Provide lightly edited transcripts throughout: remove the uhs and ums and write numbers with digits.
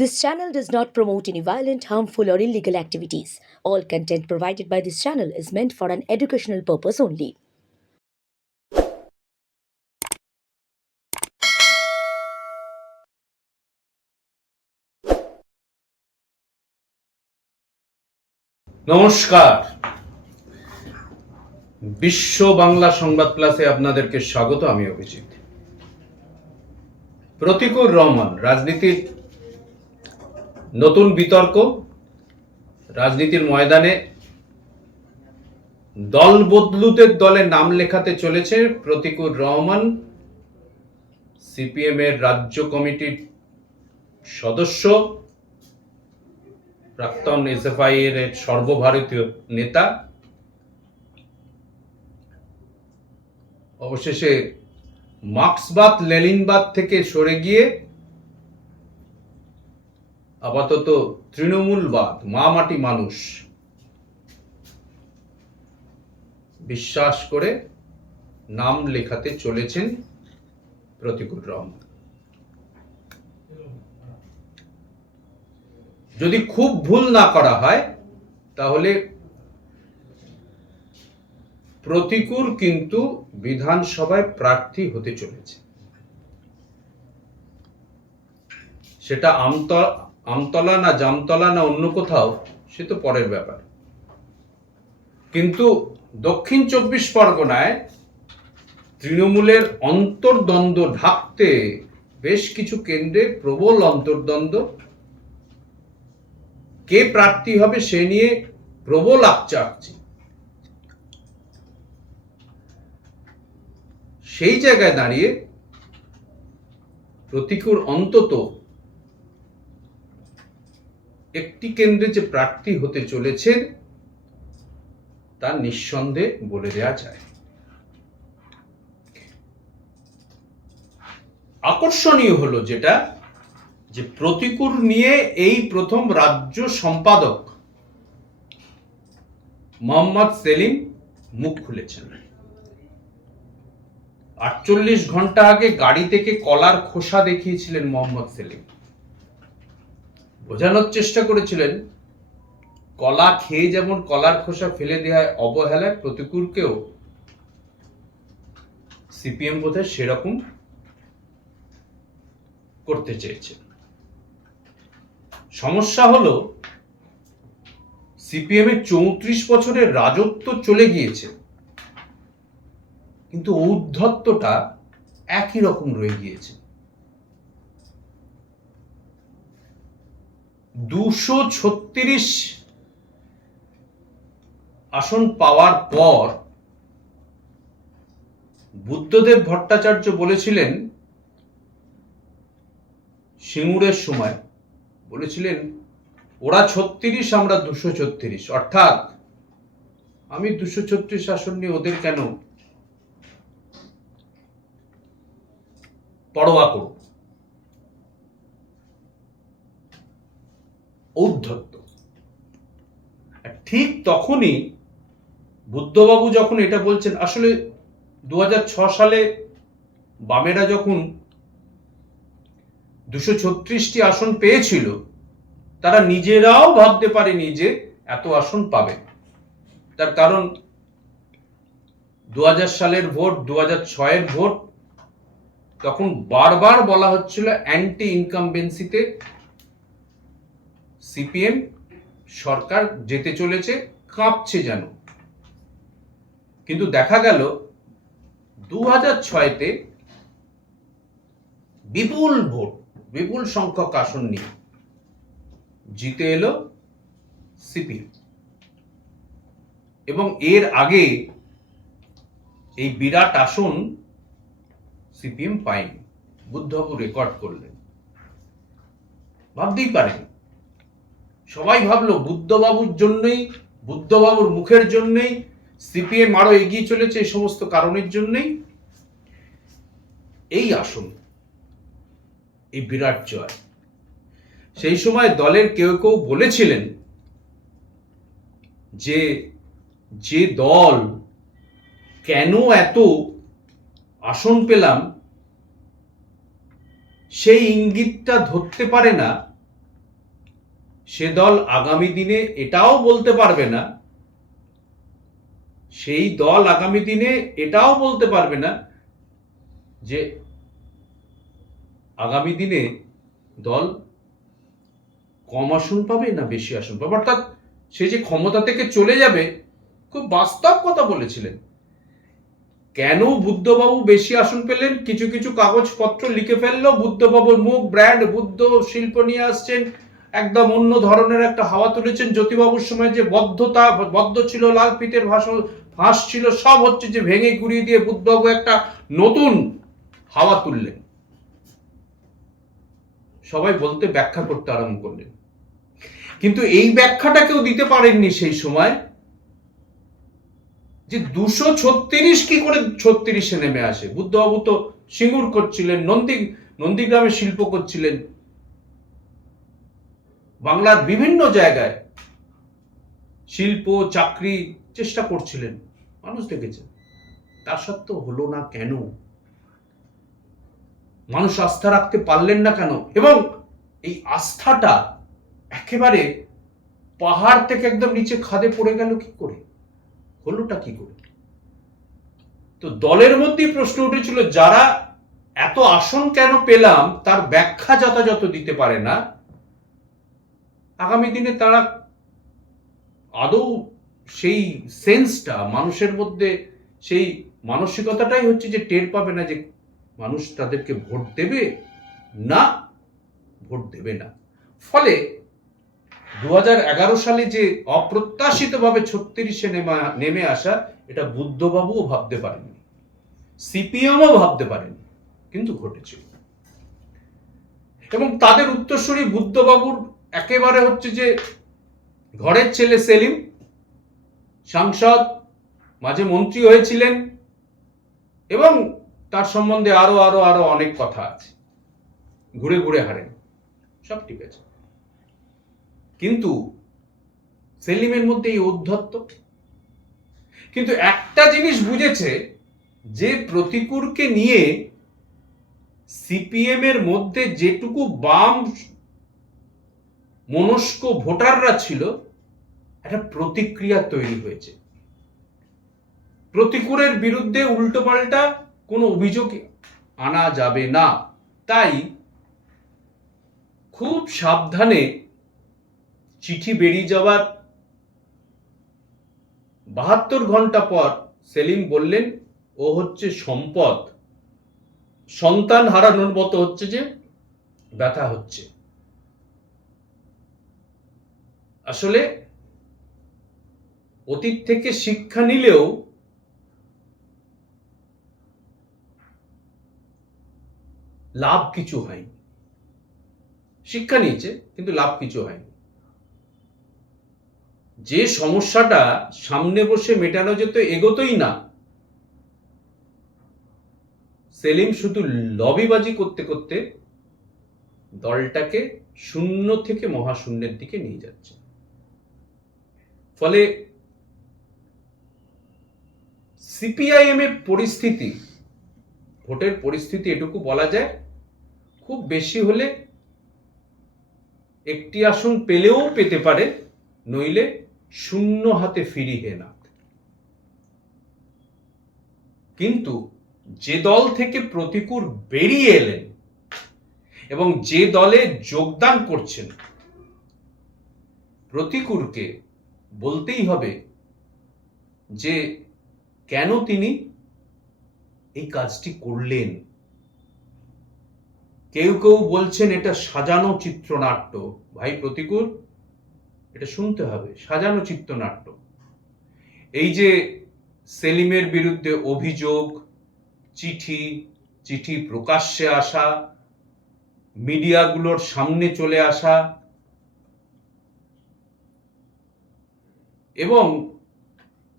This channel does not promote any violent, harmful, or illegal activities. All content provided by this channel is meant for an educational purpose only. নমস্কার, বিশ্ব বাংলা সংবাদ প্লাসে আপনাদেরকে স্বাগত। আমি অভিজিৎ। প্রতিকুর রহমান, রাজনীতির নতুন বিতর্ক, রাজনীতির ময়দানে দল বদলুদের দলে নাম লেখাতে চলেছে প্রতিকুর রহমান, সিপিএম এর রাজ্য কমিটির সদস্য, প্রাক্তন এসএফআই এর সর্বভারতীয় নেতা। অবশেষে মার্ক্সবাদ লেনিনবাদ থেকে সরে গিয়ে আপাতত তৃণমূলবাদ, মা মাটি মানুষ বিশ্বাস করে নাম লেখাতে চলেছেন প্রতিকুর রহমান। যদি খুব ভুল না করা হয় তাহলে প্রতিকুর কিন্তু বিধানসভায় প্রার্থী হতে চলেছে। সেটা আমতলা না জামতলা না অন্য কোথাও, সে তো পরের ব্যাপার। কিন্তু দক্ষিণ 24 পরগনায় তৃণমূলের অন্তর্দ্বন্দ্ব ঢাকতে বেশ কিছু কেন্দ্রে প্রবল অন্তর্দ্বন্দ্ব, কে প্রার্থী হবে সে নিয়ে প্রবল আকচাকচি। সেই জায়গায় দাঁড়িয়ে প্রতিকুর অন্তত একটি কেন্দ্রে যে প্রার্থী হতে চলেছে তা নিঃসন্দেহে বলে দেওয়া যায়। আকর্ষণীয় হলো যেটা, যে প্রতিকুর নিয়ে এই প্রথম রাজ্য সম্পাদক মোহাম্মদ সেলিম মুখ খুলেছেন। 48 ঘন্টা আগে গাড়ি থেকে কলার খোসা দেখিয়েছিলেন মোহাম্মদ সেলিম। বোঝানোর চেষ্টা করেছিলেন কলা খেয়ে যেমন কলার খোসা ফেলে দেওয়া অবহেলায় প্রতিকুরকেও সিপিএম বোধহয় সেরকম করতে চেয়েছে। সমস্যা হলো সিপিএম এর 34 বছরের রাজত্ব চলে গিয়েছে, কিন্তু ঔদ্ধত্যটা একই রকম রয়ে গিয়েছে। 236 আসন পাওয়ার পর বুদ্ধদেব ভট্টাচার্য বলেছিলেন সিঙ্গুরের সময়, বলেছিলেন ওরা 36 আমরা 236, অর্থাৎ আমি 236 আসন নিয়ে ওদের কেন পরোয়া করব। ঔদ্ধত্য। ঠিক তখনই বুদ্ধবাবু যখন এটা বলছেন, আসলে 2006 সালে বামেরা যখন 236টি আসন পেয়েছিল, তারা নিজেরাও ভাবতে পারেনি যে এত আসন পাবে। তার কারণ 2000 সালের ভোট, 2006 এর ভোট, তখন বারবার বলা হচ্ছিল অ্যান্টি ইনকামবেন্সিতে সিপিএম সরকার যেতে চলেছে, কাঁপছে যেন। কিন্তু দেখা গেল 2006-তে বিপুল ভোট, বিপুল সংখ্যক আসন নিয়ে জিতে এলো সিপিএম। এবং এর আগে এই বিরাট আসন সিপিএম পায়নি। বুদ্ধবাবু রেকর্ড করলেন, ভাবতেই পারেন। সবাই ভাবলো বুদ্ধবাবুর জন্যই, বুদ্ধবাবুর মুখের জন্যই সিপিএম আরো এগিয়ে চলেছে, এই সমস্ত কারণের জন্যই এই আসন, এই বিরাট জয়। সেই সময় দলের কেউ কেউ বলেছিলেন যে দল কেন এত আসন পেলাম সেই ইঙ্গিতটা ধরতে পারে না সে দল আগামী দিনে এটাও বলতে পারবে না, সেই দল আগামী দিনে এটাও বলতে পারবে না যে আগামী দিনে দল কম আসন পাবে না বেশি আসন পাবে, অর্থাৎ সে যে ক্ষমতা থেকে চলে যাবে। খুব বাস্তব কথা বলেছিলেন। কেন বুদ্ধবাবু বেশি আসন পেলেন? কিছু কিছু কাগজপত্র লিখে ফেললো, বুদ্ধবাবুর মুখ ব্র্যান্ড বুদ্ধ শিল্প নিয়ে আসছেন, একদম অন্য ধরনের একটা হাওয়া তুলেছেন। জ্যোতিবাবুর সময় যে বদ্ধ ছিল, লাল ফিতের ফাঁস ছিল, সব হচ্ছে যে ভেঙে গুড়িয়ে দিয়ে বুদ্ধবাবু একটা নতুন হাওয়া তুললেন। সবাই বলতে ব্যাখ্যা করতে আরম্ভ করলেন, কিন্তু এই ব্যাখ্যাটা কেউ দিতে পারেননি সেই সময় যে 236 কি করে 36-এ নেমে আসে। বুদ্ধবাবু তো সিঙ্গুর করছিলেন, নন্দীগ্রামে শিল্প করছিলেন, বাংলার বিভিন্ন জায়গায় শিল্প চাকরি চেষ্টা করছিলেন, মানুষ দেখেছে। তার সত্ত্বেও হলো না কেন? মানুষ আস্থা রাখতে পারলেন না কেন? এবং এই আস্থাটা একেবারে পাহাড় থেকে একদম নিচে খাদে পড়ে গেল কি করে? হলোটা কি করে? তো দলের মধ্যেই প্রশ্ন উঠেছিল, যারা এত আসন কেন পেলাম তার ব্যাখ্যা যথাযথ দিতে পারে না, আগামী দিনে তারা আদৌ সেই সেন্সটা মানুষের মধ্যে, সেই মানসিকতাটাই হচ্ছে যে টের পাবে না যে মানুষ তাদেরকে ভোট দেবে না ভোট দেবে না। ফলে 2011 সালে যে অপ্রত্যাশিতভাবে 36-এ নেমে আসা, এটা বুদ্ধবাবুও ভাবতে পারেননি, সিপিএমও ভাবতে পারেননি, কিন্তু ঘটেছিল। এবং তাদের উত্তরসূরি বুদ্ধবাবুর একেবারে হচ্ছে যে ঘরের ছেলে সেলিম, সাংসদ, মাঝে মন্ত্রী হয়েছিলেন, এবং তার সম্বন্ধে আরো আরো আরো অনেক কথা আছে, ঘুরে ঘুরে হারেন, সব ঠিক আছে। কিন্তু সেলিমের মধ্যে এই ঔদ্ধত্য। কিন্তু একটা জিনিস বুঝেছে, যে প্রতিকূরকে নিয়ে সিপিএম এর মধ্যে যেটুকু বাম মনস্ক ভোটাররা ছিল, একটা প্রতিক্রিয়া তৈরি হয়েছে। প্রতিকূরের বিরুদ্ধে উল্টোপাল্টা কোনো অভিযোগ আনা যাবে না। তাই খুব সাবধানে চিঠি বেরিয়ে যাওয়ার 72 ঘন্টা পর সেলিম বললেন, ও হচ্ছে সম্পদ, সন্তান হারানোর মতো হচ্ছে যে ব্যথা হচ্ছে। আসলে অতীত থেকে শিক্ষা নিলেও লাভ কিছু হয়নি। শিক্ষা নিয়েছে কিন্তু লাভ কিছু হয়নি। যে সমস্যাটা সামনে বসে মেটানো যেত, এগোতই না। সেলিম শুধু লবিবাজি করতে করতে দলটাকে শূন্য থেকে মহাশূন্যের দিকে নিয়ে যাচ্ছে। ফলে সিপিআইএম এর পরিস্থিতি, ভোটের পরিস্থিতি এটুকু বলা যায়, খুব বেশি হলে একটি আসন পেলেও পেতে পারে, নইলে শূন্য হাতে ফিরিয়ে না। কিন্তু যে দল থেকে প্রতিকূর বেরিয়ে এলেন এবং যে দলে যোগদান করছেন, প্রতিকূরকে বলতেই হবে যে কেন তিনি এই কাজটি করলেন। কেউ কেউ বলছেন এটা সাজানো চিত্রনাট্য। ভাই প্রতিকূর, এটা শুনতে হবে, সাজানো চিত্রনাট্য। এই যে সেলিমের বিরুদ্ধে অভিযোগ, চিঠি প্রকাশ্যে আসা, মিডিয়াগুলোর সামনে চলে আসা, এবং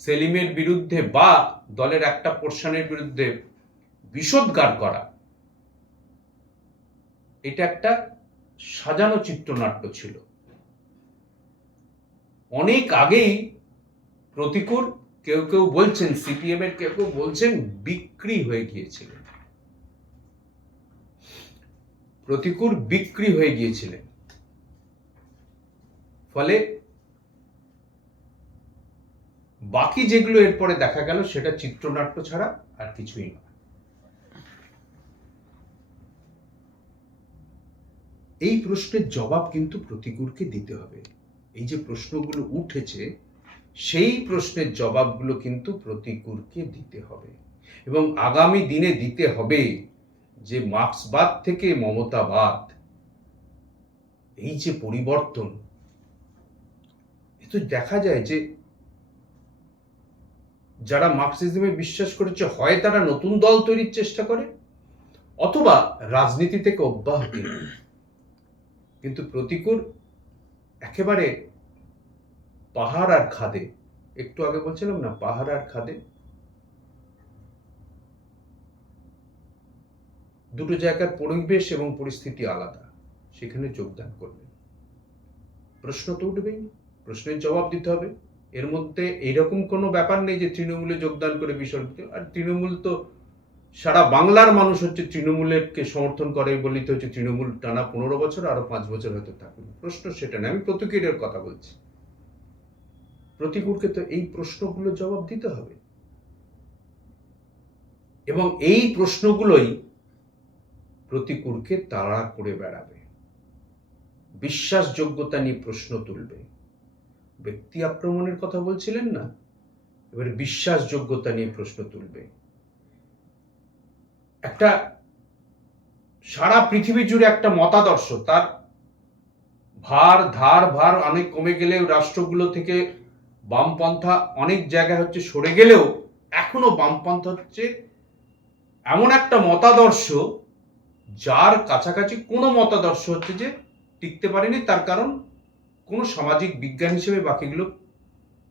সেলিমের বিরুদ্ধে বা দলের একটা পোর্শনের বিরুদ্ধে বিষোদ্গার করা, এটা একটা সাজানো চিত্রনাট্য ছিল। অনেক আগেই প্রতিকূর, কেউ কেউ বলছেন, সিপিএম এর কেউ কেউ বলছেন, বিক্রি হয়ে গিয়েছিলেন। প্রতিকূর বিক্রি হয়ে গিয়েছিলেন। ফলে বাকি যেগুলো এরপরে দেখা গেল সেটা চিত্রনাট্য ছাড়া আর কিছুই নয়। এই প্রশ্নের জবাব কিন্তু প্রতিকূলকে দিতে হবে। এই যে প্রশ্নগুলো উঠেছে সেই প্রশ্নের জবাবগুলো কিন্তু প্রতিকূলকে দিতে হবে, এবং আগামী দিনে দিতে হবে যে মার্ক্সবাদ থেকে মমতাবাদ, এই যে পরিবর্তন, এ তো দেখা যায় যে যারা মার্কসিজমে বিশ্বাস করেছে হয় তারা নতুন দল তৈরির চেষ্টা করে অথবা রাজনীতি থেকে অব্যাহতি নেয়। কিন্তু প্রতিকূল একেবারে পাহাড় আর খাদে, একটু আগে বলছিলাম না, পাহাড় আর খাদে দুটো জায়গার পরিবেশ এবং পরিস্থিতি আলাদা, সেখানে যোগদান করবেন। প্রশ্ন তো উঠবেই, প্রশ্নের জবাব দিতে হবে। এর মধ্যে এইরকম কোনো ব্যাপার নেই যে তৃণমূলে যোগদান করে বিসর্জিত, আর তৃণমূল তো সারা বাংলার মানুষ হচ্ছে তৃণমূলেরকে সমর্থন করে বলিতে হচ্ছে তৃণমূল টানা 15 বছর আরো 5 বছর হয়তো থাকবে। প্রশ্ন সেটা না, আমি প্রতিকূলের কথা বলছি। প্রতিকূলকে তো এই প্রশ্নগুলো জবাব দিতে হবে, এবং এই প্রশ্নগুলোই প্রতিকূলকে তাড়া করে বেড়াবে, বিশ্বাসযোগ্যতা নিয়ে প্রশ্ন তুলবে। ব্যক্তি আক্রমণের কথা বলছিলেন না, এবার বিশ্বাসযোগ্যতা নিয়ে প্রশ্ন তুলবে। একটা সারা পৃথিবী জুড়ে একটা মতাদর্শ, তার ভার অনেক কমে গেলেও রাষ্ট্রগুলো থেকে বামপন্থা অনেক জায়গায় হচ্ছে সরে গেলেও এখনো বামপন্থা হচ্ছে এমন একটা মতাদর্শ যার কাছাকাছি কোনো মতাদর্শ হচ্ছে যে টিকতে পারেনি, তার কারণ কোনো সামাজিক বিজ্ঞান হিসেবে বাকিগুলো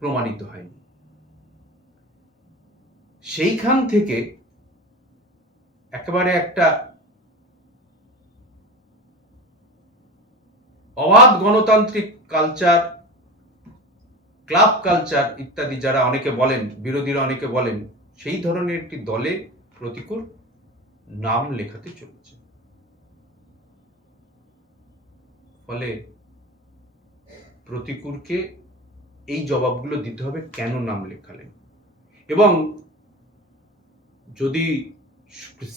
প্রমাণিত হয়নি। সেইখান থেকে একেবারে একটা অবাধ গণতান্ত্রিক কালচার, ক্লাব কালচার ইত্যাদি যারা অনেকে বলেন, বিরোধীরা অনেকে বলেন, সেই ধরনের একটি দলে প্রতিকূল নাম লেখাতে চলেছে। ফলে প্রতিকূলকে এই জবাবগুলো দিতে হবে কেন নাম লেখালেন, এবং যদি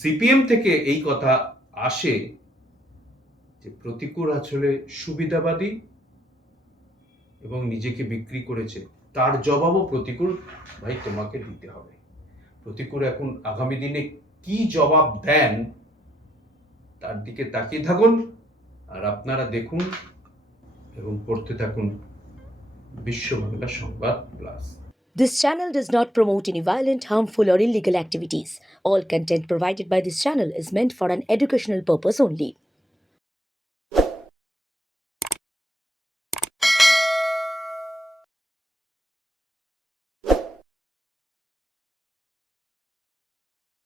সিপিএম থেকে এই কথা আসে যে প্রতিকূল আসলে সুবিধাবাদী এবং নিজেকে বিক্রি করেছে, তার জবাবও প্রতিকূল ভাই তোমাকে দিতে হবে। প্রতিকূল এখন আগামী দিনে কি জবাব দেন তার দিকে তাকিয়ে থাকুন, আর আপনারা দেখুন এবং পড়তে থাকুন বিশ্ব বাংলা সংবাদ plus. This channel does not promote any violent, harmful, or illegal activities. All content provided by this channel is meant for an educational purpose only.